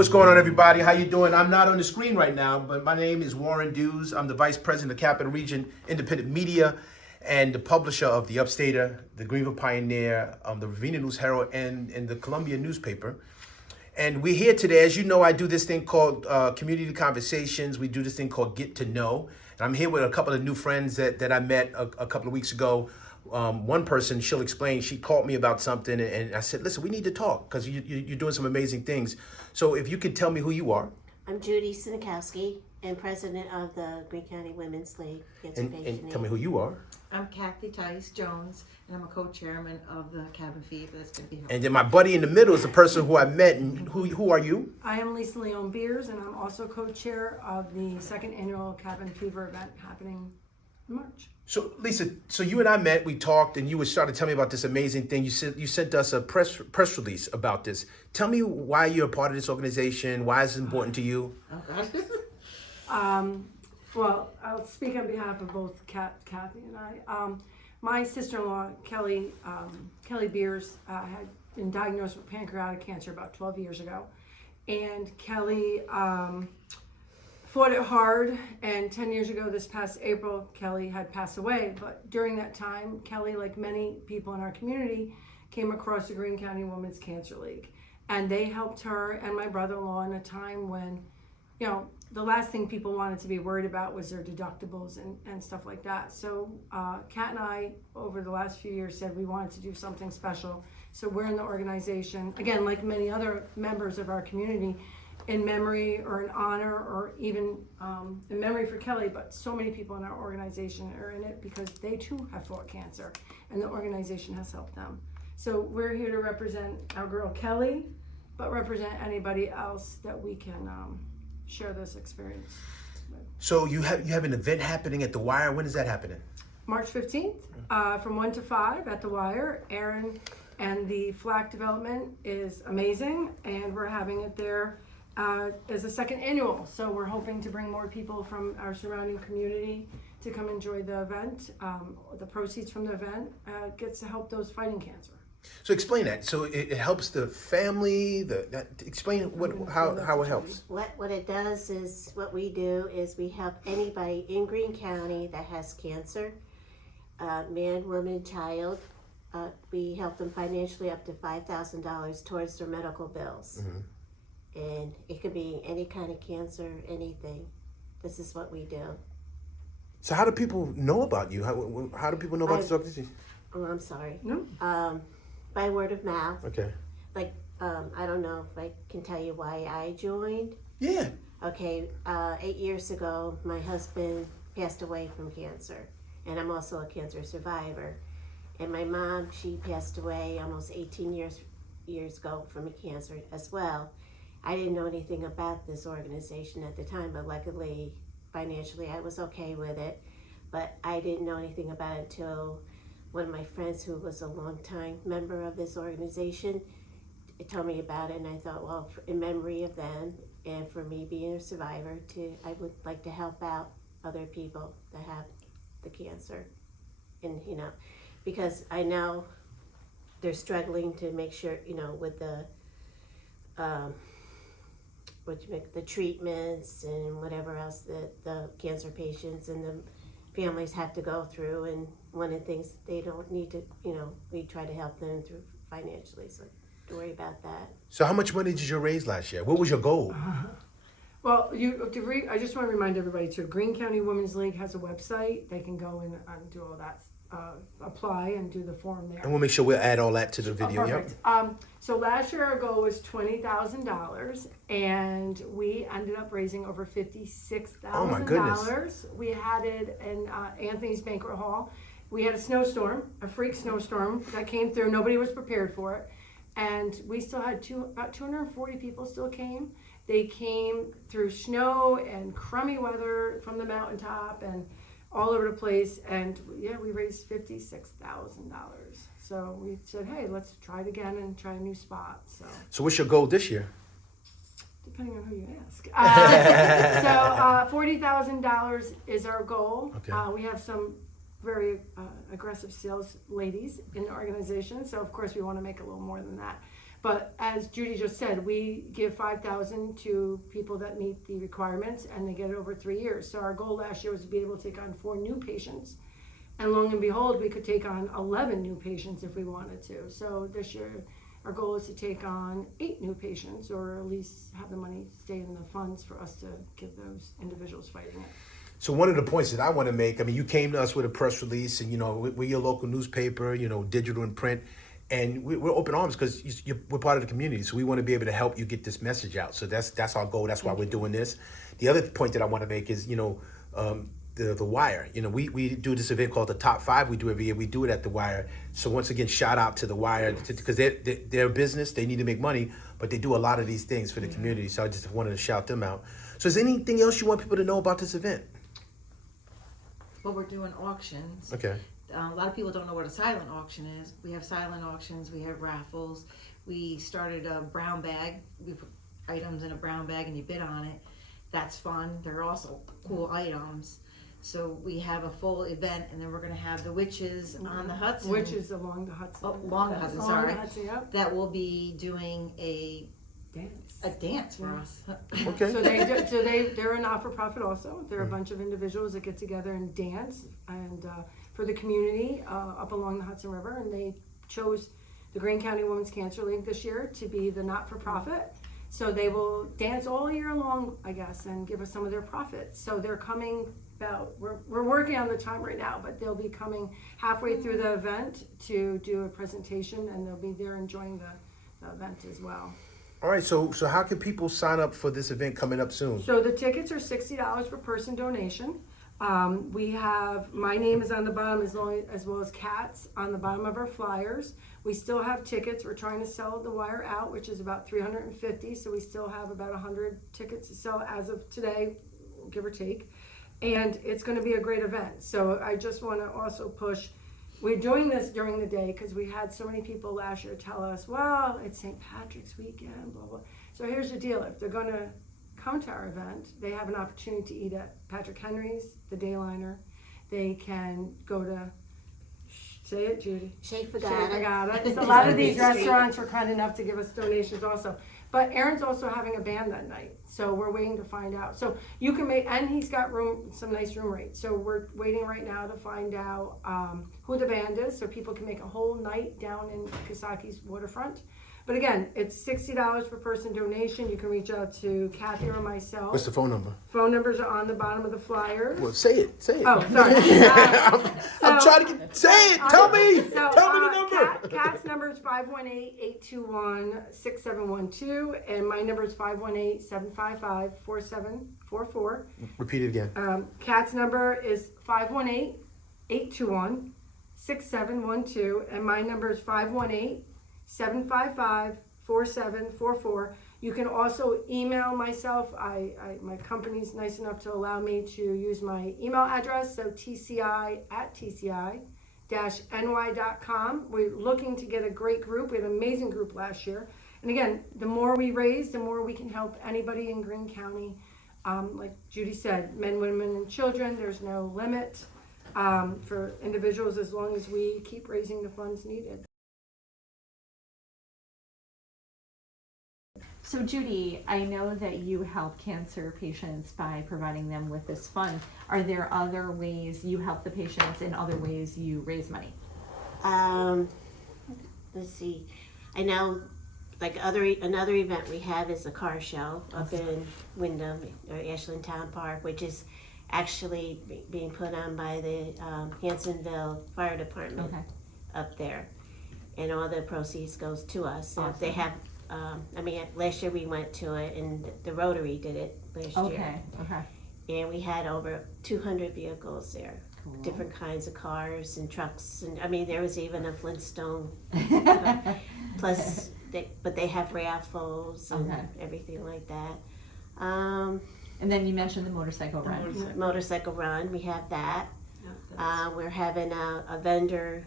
What's going on, everybody? How you doing? I'm not on the screen right now, but my name is Warren Dews. I'm the Vice President of Capital Region Independent Media and the publisher of The Upstater, the Greenville Pioneer, the Ravenna News Herald, and the Columbia newspaper. And we're here today. As you know, I do this thing called Community Conversations. We do this thing called Get to Know. And I'm here with a couple of new friends that I met a couple of weeks ago. One person, she'll explain, she called me about something, and I said, listen, we need to talk because you're doing some amazing things. So if you could tell me who you are. I'm Judy Sinikowski and president of the Greene County Women's League. And tell me who you are. I'm Kathy Tice Jones, and I'm a co-chairman of the Cabin Fever that's going to be held. And then my buddy in the middle is the person who I met. And who are you? I am Lisa Leon Beers, and I'm also co-chair of the second annual Cabin Fever event happening in March. So Lisa, so you and I met, we talked, and you started telling me about this amazing thing. You sent us a press release about this. Tell me why you're a part of this organization. Why is it important to you? Okay. Well, I'll speak on behalf of both Kathy and I. My sister-in-law, Kelly Beers, had been diagnosed with pancreatic cancer about 12 years ago. And Kelly fought it hard, and 10 years ago this past April, Kelly had passed away. But during that time, Kelly, like many people in our community, came across the Greene County Women's Cancer League. And they helped her and my brother-in-law in a time when, you know, the last thing people wanted to be worried about was their deductibles and stuff like that. So Kat and I, over the last few years, said we wanted to do something special. So we're in the organization, again, like many other members of our community, in memory or in honor or even in memory for Kelly, but so many people in our organization are in it because they too have fought cancer and the organization has helped them. So we're here to represent our girl Kelly, but represent anybody else that we can share this experience with. So you have an event happening at the Wire. When is that happening? March 15th from 1 to 5 at the Wire. Aaron and the Flack development is amazing, and we're having it there as a second annual. So we're hoping to bring more people from our surrounding community to come enjoy the event. The proceeds from the event gets to help those fighting cancer. So explain that. So it helps the family. Explain how it helps. What it does is, what we do is we help anybody in Greene County that has cancer, man, woman, child. We help them financially up to $5,000 towards their medical bills. Mm-hmm. And it could be any kind of cancer, anything. This is what we do. So how do people know about you? How do people know about this organization? Oh, I'm sorry. No. By word of mouth. Okay. Like, I don't know if I can tell you why I joined. Yeah. Okay, 8 years ago, my husband passed away from cancer, and I'm also a cancer survivor. And my mom, she passed away almost 18 years ago from cancer as well. I didn't know anything about this organization at the time, but luckily, financially, I was okay with it. But I didn't know anything about it until one of my friends, who was a longtime member of this organization, told me about it, and I thought, well, in memory of them and for me being a survivor, I would like to help out other people that have the cancer. And, you know, because I know they're struggling to make sure, you know, with the the treatments and whatever else that the cancer patients and the families have to go through, and one of the things they don't need to, you know, we try to help them through financially, so don't worry about that. So how much money did you raise last year? What was your goal? Well, I just want to remind everybody too, Greene County Women's League has a website. They can go in and do all that, apply and do the form there. And we'll make sure we'll add all that to the video. Perfect. Yep. So last year our goal was $20,000, and we ended up raising over $56,000. Oh my goodness. We had it in Anthony's Banquet Hall. We had a snowstorm, a freak snowstorm that came through. Nobody was prepared for it. And we still had about 240 people still came. They came through snow and crummy weather from the mountaintop and all over the place. And yeah, we raised $56,000. So we said, hey, let's try it again and try a new spot. So what's your goal this year? Depending on who you ask. So $40,000 is our goal. Okay. We have some very aggressive sales ladies in the organization. So of course we want to make a little more than that. But as Judy just said, we give $5,000 to people that meet the requirements, and they get it over 3 years. So our goal last year was to be able to take on 4 new patients. And lo and behold, we could take on 11 new patients if we wanted to. So this year, our goal is to take on 8 new patients, or at least have the money stay in the funds for us to give those individuals fighting it. So one of the points that I want to make, I mean, you came to us with a press release, and we're your local newspaper, digital and print, and we're open arms because we're part of the community. So we want to be able to help you get this message out. So that's our goal. That's why we're doing this. The other point that I want to make is, the Wire. We do this event called the Top 5. We do every year. We do it at the Wire. So once again, shout out to the Wire, because they're a business. They need to make money, but they do a lot of these things for the community. So I just wanted to shout them out. So is there anything else you want people to know about this event? Well, we're doing auctions. Okay. A lot of people don't know what a silent auction is. We have silent auctions. We have raffles. We started a brown bag. We put items in a brown bag and you bid on it. That's fun. They're also cool items. So we have a full event, and then we're going to have the witches on the Hudson. Witches along the Hudson. Oh, along the Hudson, Along sorry. the Hudson, yep. That will be doing a Dance. dance for us. Okay. So they're a not-for-profit also. They're a bunch of individuals that get together and dance, and for the community up along the Hudson River, and they chose the Greene County Women's Cancer League this year to be the not-for-profit. So they will dance all year long, I guess, and give us some of their profits. So they're coming we're working on the time right now, but they'll be coming halfway through the event to do a presentation, and they'll be there enjoying the event as well. All right. So how can people sign up for this event coming up soon? So the tickets are $60 per person donation. We have, my name is on the bottom as well as Kat's on the bottom of our flyers. We still have tickets. We're trying to sell the Wire out, which is about 350. So we still have about 100 tickets to sell as of today, give or take. And it's going to be a great event. So I just want to also push, we're doing this during the day because we had so many people last year tell us, well, it's St. Patrick's weekend, blah, blah. So here's the deal. If they're going to come to our event, they have an opportunity to eat at Patrick Henry's, the Dayliner. They can go to, say it, Judy. Shea Shea Fagata. Fagata. So a lot of these restaurants were kind enough to give us donations also. But Aaron's also having a band that night, so we're waiting to find out. So you can make, and he's got some nice room rates. So we're waiting right now to find out who the band is, so people can make a whole night down in Kasaki's waterfront. But again, it's $60 per person donation. You can reach out to Kathy or myself. What's the phone number? Phone numbers are on the bottom of the flyers. Well, say it. Oh, sorry. I'm trying to say it. Tell me the number. Kat's number is 518-821-6712, and my number is 518-755-4744. Repeat it again. Kat's number is 518-821-6712, and my number is 518-755-4744. You can also email myself. My company's nice enough to allow me to use my email address, so tci@tci-ny.com. We're looking to get a great group. We had an amazing group last year. And again, the more we raise, the more we can help anybody in Greene County. Like Judy said, men, women, and children, there's no limit for individuals as long as we keep raising the funds needed. So Judy, I know that you help cancer patients by providing them with this fund. Are there other ways you help the patients and other ways you raise money? Let's see. I know, like another event we have is a car show up in Wyndham or Ashland Town Park, which is actually being put on by the Hansonville Fire Department up there, and all the proceeds goes to us. So if they have. Last year we went to it, and the Rotary did it last year. Okay. And we had over 200 vehicles there, Cool. different kinds of cars and trucks, and there was even a Flintstone. Plus, they have raffles and everything like that. And then you mentioned the motorcycle run. Motorcycle run, we have that. We're having a vendor,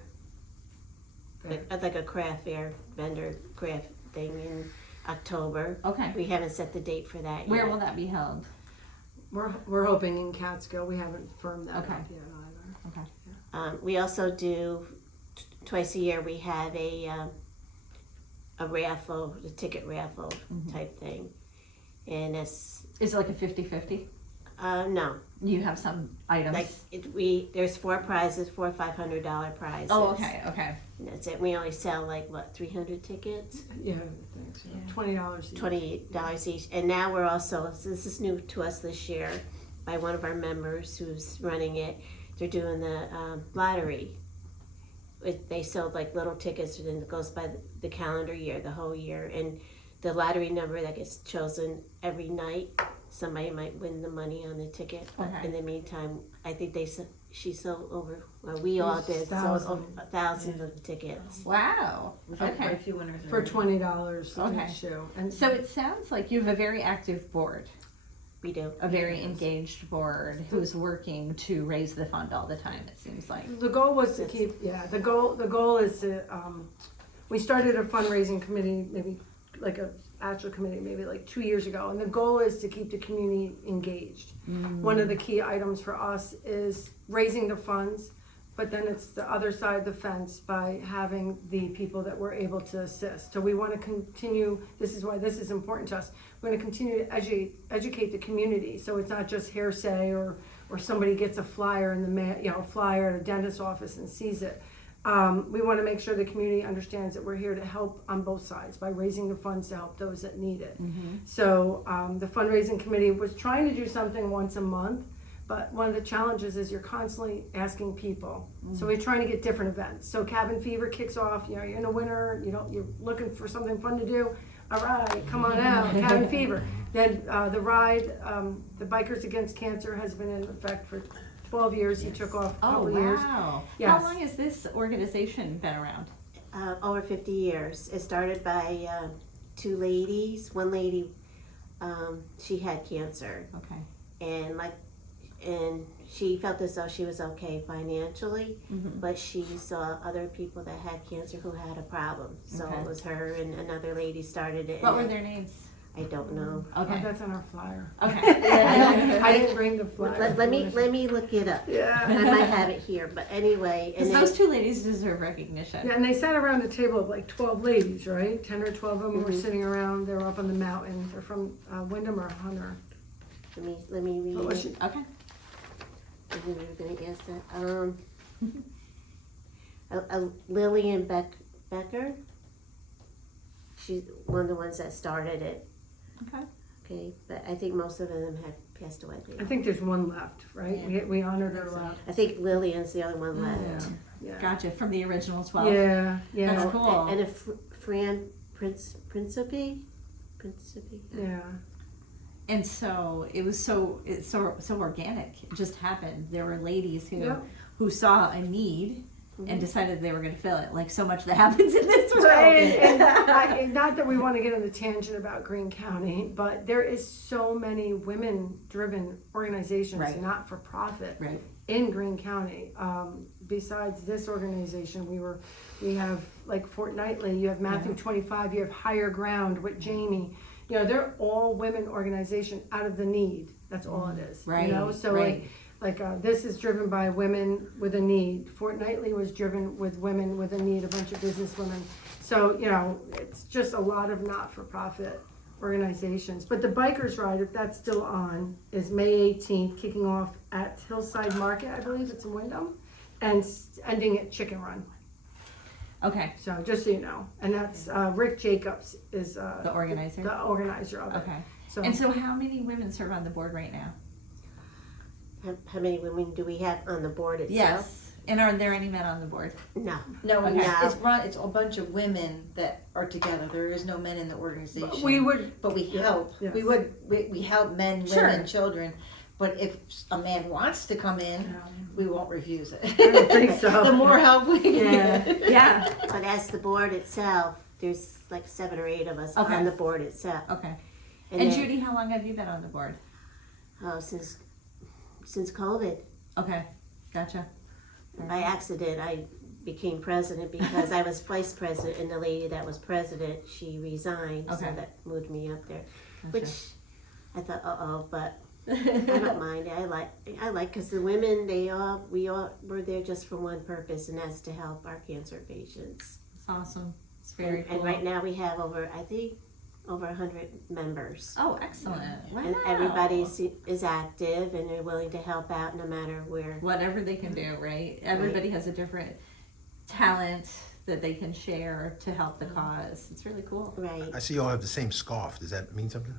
like a craft fair vendor craft thing in October. Okay. We haven't set the date for that yet. Where will that be held? We're hoping in Catskill. We haven't firmed that up yet either. Okay. We also do twice a year. We have a raffle, a ticket raffle type thing. And it's, Is it like a 50-50? no, You have some items. like there's 4 prizes, 4 $500 prizes. Oh, okay. And that's it. We only sell like, what, 300 tickets? Yeah, thanks. $20 each. $28 each. And now we're also, so this is new to us this year, by one of our members who's running it. They're doing the lottery. They sold like little tickets, and then it goes by the calendar year, the whole year. And the lottery number that gets chosen every night, somebody might win the money on the ticket. But Okay. in the meantime, I think she sold over, well, we all did, sold over thousands of tickets. Wow. We've had quite a Okay. few winners. For $20 Okay. each shoe. And So it sounds like you have a very active board, We do. a very engaged board who's working to raise the fund all the time, it seems like. the goal was to keep, the goal is to, we started a fundraising committee, maybe like a actual committee, maybe like 2 years ago. And the goal is to keep the community engaged. One of the key items for us is raising the funds, but then it's the other side of the fence by having the people that we're able to assist. So we want to continue, this is why this is important to us. We're going to continue to educate the community. So it's not just hearsay or somebody gets a flyer in the mail, a flyer at a dentist's office and sees it. We want to make sure the community understands that we're here to help on both sides by raising the funds to help those that need it. So the fundraising committee was trying to do something once a month, but one of the challenges is you're constantly asking people. So we're trying to get different events. So Cabin Fever kicks off, you're in the winter, you're looking for something fun to do. All right, come on out, Cabin Fever. Then the ride, the Bikers Against Cancer has been in effect for 12 years. He took off a couple years. Wow. Yes. How long has this organization been around? Over 50 years. It started by 2 ladies. One lady, she had cancer, Okay. and she felt as though she was okay financially, but she saw other people that had cancer who had a problem. So Okay. it was her and another lady started it. What and were their names? I don't know. Okay. That's on our flyer. Okay. I didn't bring the flyer. Let me look it up. Yeah. I might have it here, but anyway. And Because then, those 2 ladies deserve recognition. Yeah, and they sat around a table of like 12 ladies, right? 10 or 12 of them were sitting around. They were up on the mountain. They're from Wyndham or Hunter. let me read What was it. she? Okay. I think you were gonna guess that. Lillian Becker. She's one of the ones that started it. Okay. Okay, but I think most of them had passed away. I think there's one left, right? Yeah. We honored her left. I think Lillian's the only one left. Yeah. Gotcha. From the original 12. Yeah. Yeah. That's cool. And a Fran Principe. Yeah. And so it was so organic. It just happened. There were ladies who saw a need and decided they were going to fill it. Like so much that happens in this world. And not that we want to get on the tangent about Greene County, but there is so many women-driven organizations, Right. not for profit, Right. in Greene County. Besides this organization, we have like fortnightly. You have Matthew 25. You have Higher Ground with Jamie. They're all women organization out of the need. That's all it is. Right. So right. like this is driven by women with a need. Fortnightly was driven with women with a need, a bunch of business women. So, it's just a lot of not-for-profit organizations. But the Bikers Ride, if that's still on, is May 18th, kicking off at Hillside Market, I believe it's in Wyndham, and ending at Chicken Run. Okay. So just so you know. And that's Rick Jacobs is The organizer. the organizer of it. Okay. So, And so how many women serve on the board right now? How many women do we have on the board itself? Yes. And are there any men on the board? No. No, Okay. it's a bunch of women that are together. There is no men in the organization. we would, But we help. Yes. We help men, Sure. women, children. But if a man wants to come in, we won't refuse it. I don't think so. The more help we Yeah. get. Yeah. But as the board itself, there's like 7 or 8 of us Okay. on the board itself. Okay. And And then- Judy, how long have you been on the board? Since COVID. Okay. Gotcha. By accident, I became president because I was vice president, and the lady that was president, she resigned, so Okay. that moved me up there. Gotcha. Which I thought, but I don't mind it. I like because the women, we all were there just for one purpose, and that's to help our cancer patients. It's awesome. It's very And, cool. and right now we have over 100 members. Oh, excellent. Wow. And everybody is active and they're willing to help out no matter where. Whatever they can do, right? Everybody has a different talent that they can share to help the cause. It's really cool. Right. I see you all have the same scarf. Does that mean something?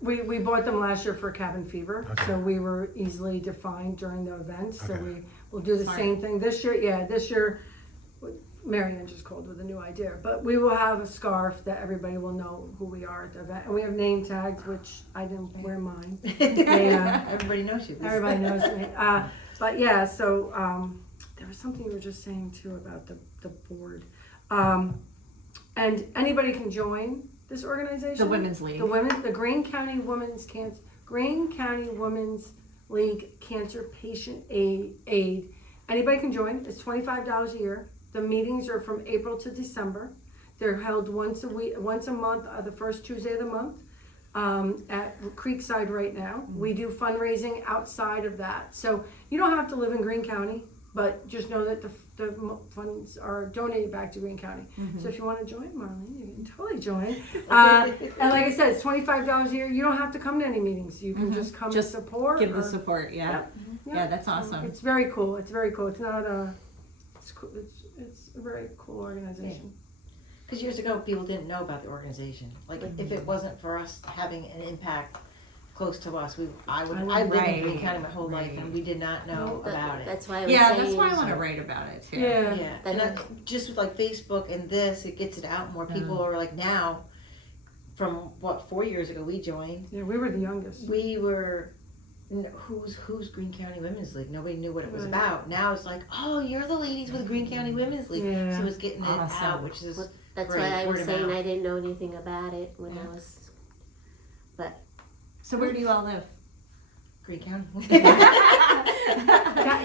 We bought them last year for cabin fever, Okay. so we were easily defined during the event. So Okay. we will do the Smart. same thing this year. Yeah, this year, Marianne just called with a new idea, but we will have a scarf that everybody will know who we are at the event, and we have name tags, which I didn't wear mine. Yeah. Everybody knows you. Everybody knows me. But yeah, so there was something you were just saying too about the board, and anybody can join this organization. The Women's League. The Greene County Women's League Cancer Patient Aid. Anybody can join. It's $25 a year. The meetings are from April to December. They're held once a month, the first Tuesday of the month, at Creekside right now. We do fundraising outside of that. So you don't have to live in Greene County, but just know that the funds are donated back to Greene County. So if you want to join, Marlene, you can totally join. And like I said, it's $25 a year. You don't have to come to any meetings. You can just come Just to support. Give the or- support, yeah. Yeah, that's awesome. It's very cool. It's very cool. It's not a. It's cool. It's a very cool organization. Because years ago, people didn't know about the organization. Like, if it wasn't for us having an impact close to us, I lived in Greene County my whole life, and we did not know about it. That's why I was Yeah, saying. that's why I want to write about it too. Yeah. Yeah, and just with like Facebook and this, it gets it out more. People are like now, from what 4 years ago we joined, Yeah, we were the youngest. we were. Who's Greene County Women's League? Nobody knew what it was about. Now it's like, oh, you're the ladies with Greene County Women's League. Yeah. So it's getting it Awesome. out, which is Well, that's great. why I was Word of saying mouth. I didn't know anything about it when I was. So where do you all live? Greene County.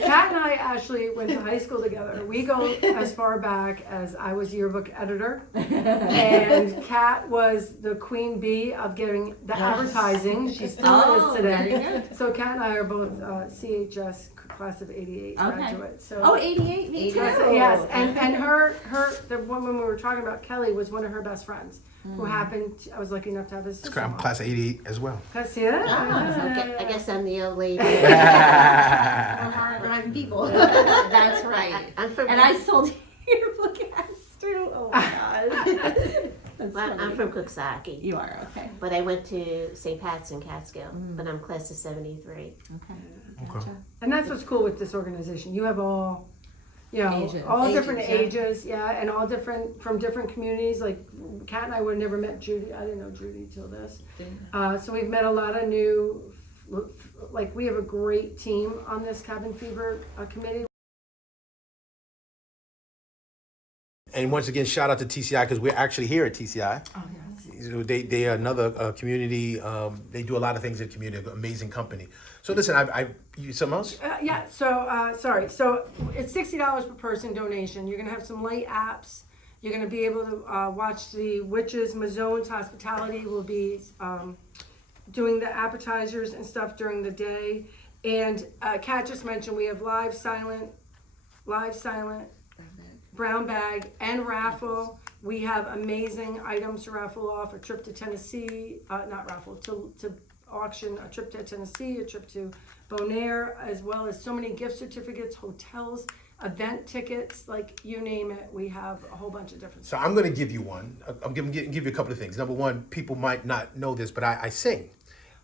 Kat and I actually went to high school together. We go as far back as I was yearbook editor, and Kat was the queen bee of getting the advertising. She still Oh, is very today. So Kat and I are both CHS class of '88 Okay. graduates. So. Oh, 88, me too. Yes, and the woman we were talking about, Kelly, was one of her best friends who happened. I was lucky enough to have his sister. I'm class of '88 as well. See that? I guess I'm the old lady. We're hard driving people. That's right. I'm from. And I sold yearbook ads too. Oh my god. That's I'm funny. from Cooksaki, You are, okay. but I went to St. Pat's in Catskill, but I'm class of '73. Okay. Okay. Gotcha. And that's what's cool with this organization. You have all, Ages. all Ages, different yeah. ages, and all different from different communities. Like Kat and I would have never met Judy. I didn't know Judy till this. So we've met a lot of new, like we have a great team on this Cabin Fever committee. And once again, shout out to TCI because we're actually here at TCI. Oh yes. So they are another community. They do a lot of things in the community. Amazing company. So listen, you something else? Yeah. So sorry. So it's $60 per person donation. You're gonna have some light apps. You're gonna be able to watch the Witches Mazones Hospitality will be doing the appetizers and stuff during the day. And Kat just mentioned we have live silent, brown bag and raffle. We have amazing items to raffle off: a trip to Tennessee, not raffle, to auction, a trip to Tennessee, a trip to Bonaire, as well as so many gift certificates, hotels, event tickets, like you name it. We have a whole bunch of different So stuff. I'm going to give you one. I'm going to give you a couple of things. Number one, people might not know this, but I sing.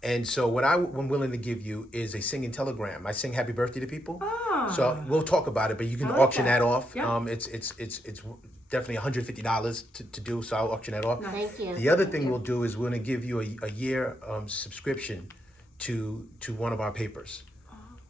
And so what I'm willing to give you is a singing telegram. I sing happy birthday to people. Ah. So we'll talk about it, but you can I like auction that. that off. Yeah. It's definitely $150 to do, so I'll auction that off. Thank you. The other thing we'll do is we're going to give you a year subscription to one of our papers.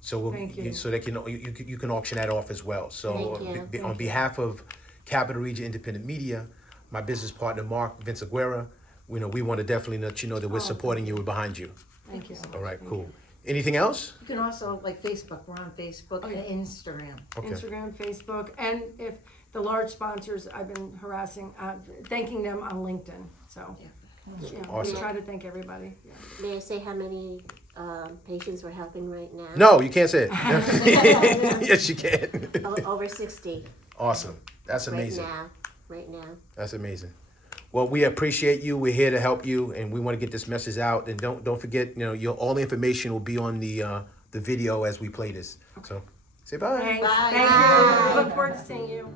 So we'll Thank you. so they can you can auction that off as well. So Thank you. on behalf of Capital Region Independent Media, my business partner Mark Vince Aguera, we want to definitely let you know that we're supporting you, we're behind you. Thank you. All right, cool. Anything else? You can also, like Facebook, we're on Facebook yeah. and Instagram. Okay. Instagram, Facebook, and if the large sponsors, I've been harassing, thanking them on LinkedIn. So yeah, Awesome. we try to thank everybody. Yeah. May I say how many patients we're helping right now? No, you can't say it. Yes, you can. Over 60 Awesome. That's right amazing. now. right now. That's amazing. Well, we appreciate you. We're here to help you, and we want to get this message out. And don't forget, all the information will be on the video as we play this. So, say bye. Thanks. Bye. Thank you. We look forward to seeing you.